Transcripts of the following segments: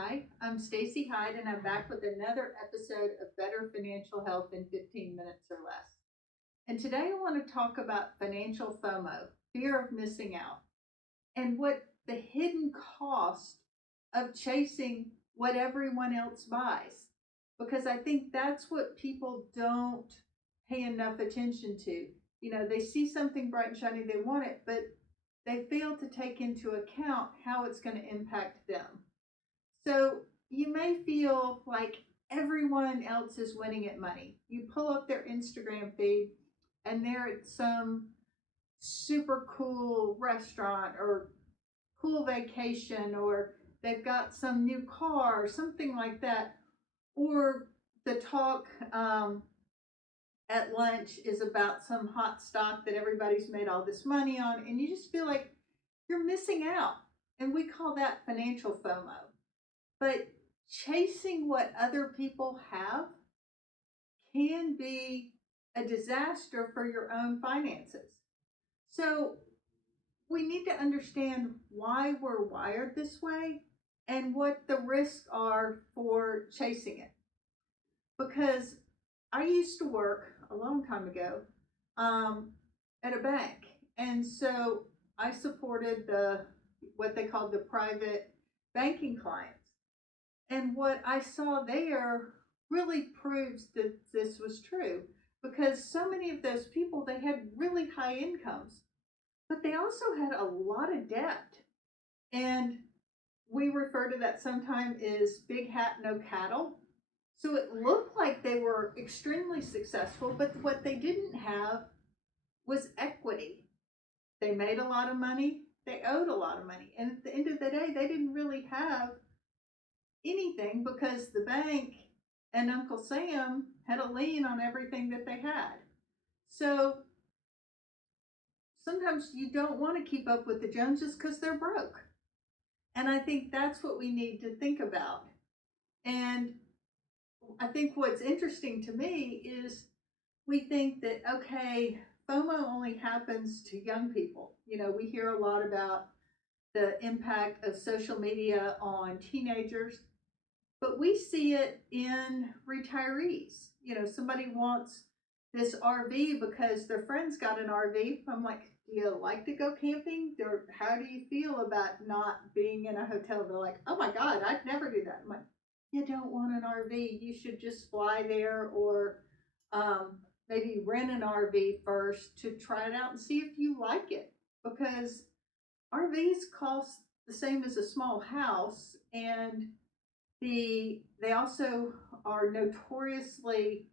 Hi, I'm Stacy Hyde, and I'm back with another episode of Better Financial Health in 15 minutes or less. And today I want to talk about financial FOMO, fear of missing out, and what the hidden cost of chasing what everyone else buys. Because I think that's what people don't pay enough attention to. They see something bright and shiny, they want it, but they fail to take into account how it's going to impact them. So you may feel like everyone else is winning at money. You pull up their Instagram feed and they're at some super cool restaurant or cool vacation, or they've got some new car or something like that. Or the talk at lunch is about some hot stock that everybody's made all this money on, and you just feel like you're missing out. And we call that financial FOMO. But chasing what other people have can be a disaster for your own finances. So we need to understand why we're wired this way and what the risks are for chasing it. Because I used to work a long time ago at a bank, and so I supported what they called the private banking clients. And what I saw there really proves that this was true, because so many of those people, they had really high incomes, but they also had a lot of debt. And we refer to that sometimes as big hat, no cattle. So it looked like they were extremely successful, but what they didn't have was equity. They made a lot of money, they owed a lot of money. And at the end of the day, they didn't really have anything because the bank and Uncle Sam had a lien on everything that they had. So sometimes you don't want to keep up with the Joneses because they're broke. And I think that's what we need to think about. And I think what's interesting to me is we think that, okay, FOMO only happens to young people. We hear a lot about the impact of social media on teenagers, but we see it in retirees. Somebody wants this RV because their friends got an RV. I'm like, do you like to go camping? Or how do you feel about not being in a hotel? They're like, oh my God, I'd never do that. I'm like, you don't want an RV. You should just fly there, or maybe rent an RV first to try it out and see if you like it. Because RVs cost the same as a small house, and they also are notoriously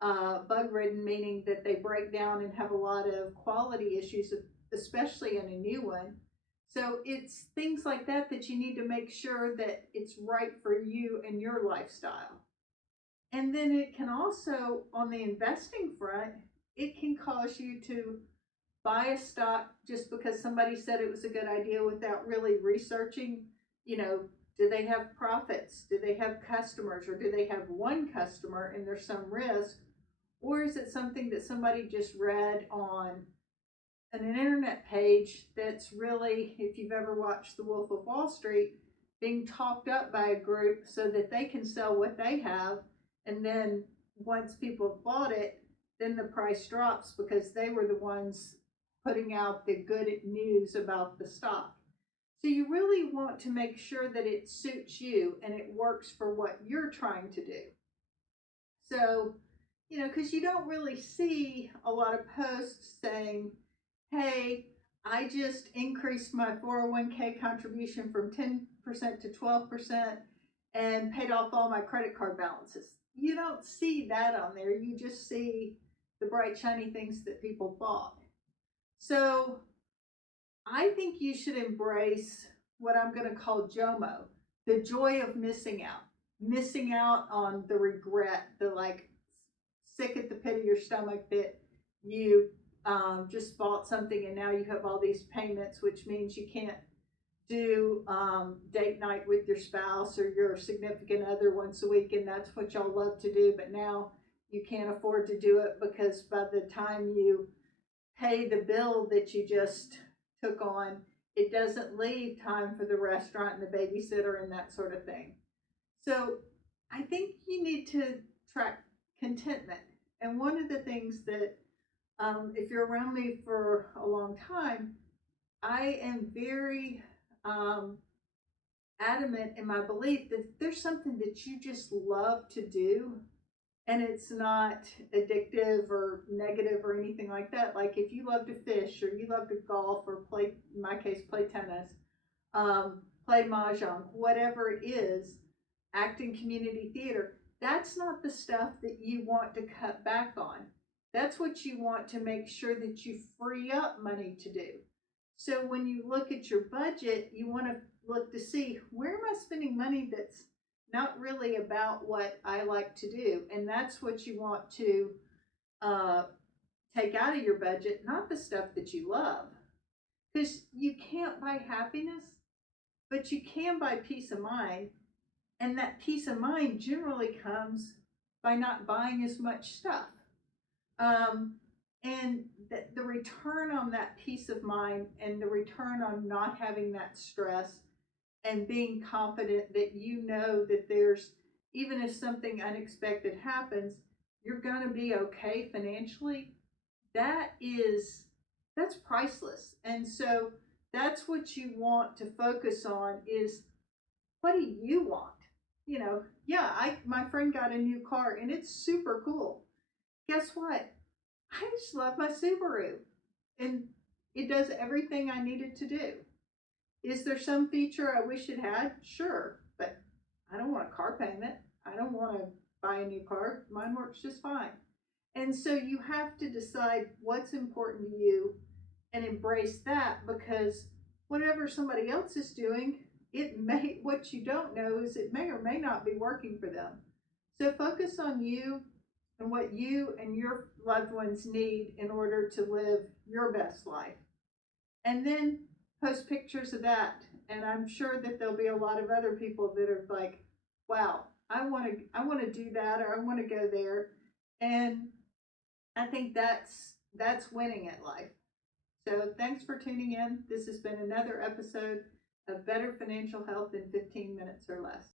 bug ridden, meaning that they break down and have a lot of quality issues, especially in a new one. So it's things like that that you need to make sure that it's right for you and your lifestyle. And then it can also, on the investing front, it can cause you to buy a stock just because somebody said it was a good idea without really researching, do they have profits? Do they have customers? Or do they have one customer and there's some risk? Or is it something that somebody just read on an internet page that's really, if you've ever watched The Wolf of Wall Street, being talked up by a group so that they can sell what they have, and then once people have bought it, then the price drops because they were the ones putting out the good news about the stock. So you really want to make sure that it suits you and it works for what you're trying to do. So, because you don't really see a lot of posts saying, hey, I just increased my 401k contribution from 10% to 12% and paid off all my credit card balances. You don't see that on there. You just see the bright, shiny things that people bought. So I think you should embrace what I'm going to call JOMO, the joy of missing out on the regret, the like sick at the pit of your stomach that you just bought something and now you have all these payments, which means you can't do date night with your spouse or your significant other once a week, and that's what y'all love to do, but now you can't afford to do it because by the time you pay the bill that you just took on, it doesn't leave time for the restaurant and the babysitter and that sort of thing. So I think you need to track contentment. And one of the things that, if you're around me for a long time, I am very adamant in my belief that there's something that you just love to do and it's not addictive or negative or anything like that. Like if you love to fish or you love to golf or play, in my case, play tennis, play mahjong, whatever it is, acting community theater, that's not the stuff that you want to cut back on. That's what you want to make sure that you free up money to do. So when you look at your budget, you want to look to see where am I spending money that's not really about what I like to do. And that's what you want to uh, take out of your budget, not the stuff that you love. Because you can't buy happiness, but you can buy peace of mind. And that peace of mind generally comes by not buying as much stuff. Um, and the return on that peace of mind and the return on not having that stress and being confident that you know that there's, even if something unexpected happens, you're going to be okay financially. That is, that's priceless. And so that's what you want to focus on is what do you want? You know, yeah, my friend got a new car and it's super cool. Guess what? I just love my Subaru and it does everything I need it to do. Is there some feature I wish it had? Sure, but I don't want a car payment. I don't want to buy a new car. Mine works just fine. And so you have to decide what's important to you and embrace that because whatever somebody else is doing, it may, what you don't know is it may or may not be working for them. So focus on you and what you and your loved ones need in order to live your best life. And then post pictures of that. And I'm sure that there'll be a lot of other people that are like, wow, I want to do that or I want to go there. And I think that's winning at life. So thanks for tuning in. This has been another episode of Better Financial Health in 15 minutes or less.